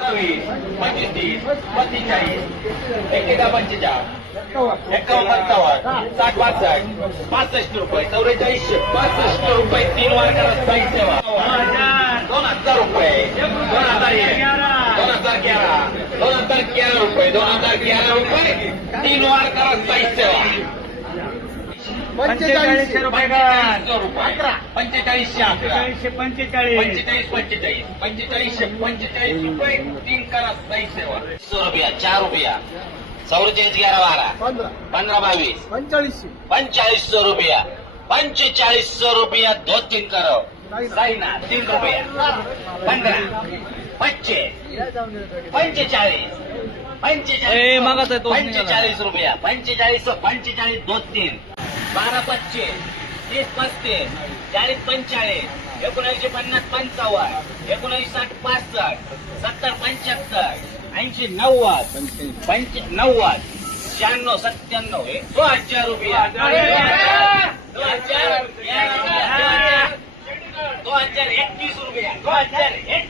सत्तावीस पंचवीस तीस पंचेचाळीस एकेका पंचेचाळीस एकावन्न पंचावन्न साठ पासष्ट पासष्ट रुपये चौवेचाळीसशे पासष्ट रुपये तीन वारकऱ्या स्थायी सेवा दोन हजार रुपये दोन हजार एक दोन हजार ग्यारा दोन हजार ग्यारा रुपये दोन हजार ग्यारा रुपये तीन वारकऱ्या स्थायी सेवा पंचेचाळीसशे रुपये पंचेचाळीसशे रुपये पंचेचाळीसशे अकरा. पंचेचाळीसशे पंचेचाळीस. पंचेचाळीस पंचेचाळीस पंचेचाळीसशे पंचेचाळीस रुपये. तीन करा स्थायी सेवा. सौ रुपया चार रुपया. चौवेचाळीस ग्यारा बारा. पंधरा. पंधरा बावीस. पंचाळीसशे पंचाळीस सौ रुपया. पंचेचाळीस सौ रुपया दो तीन करो. साईना तीन रुपया. पंधरा. पच्चे. पंचेचाळीस. ए, मागाचा आहे पंचेचाळीस तो. पंचेचाळीस रुपया. पंचेचाळीस पंचेचाळीस दोन तीन. बारा पच्चीस तीस पस्तीस चाळीस पंचाळीस एकोणऐंशी पन्नास पंचावन्न एकोणऐंशी साठ पासष्ट सत्तर पंच्याहत्तर ऐंशी नव्वद पंच नव्वद शहाण्णव सत्त्याण्णव. दो हजार रुपया. दो हजार दो हजार एकतीस रुपया. दो हजार एकतीस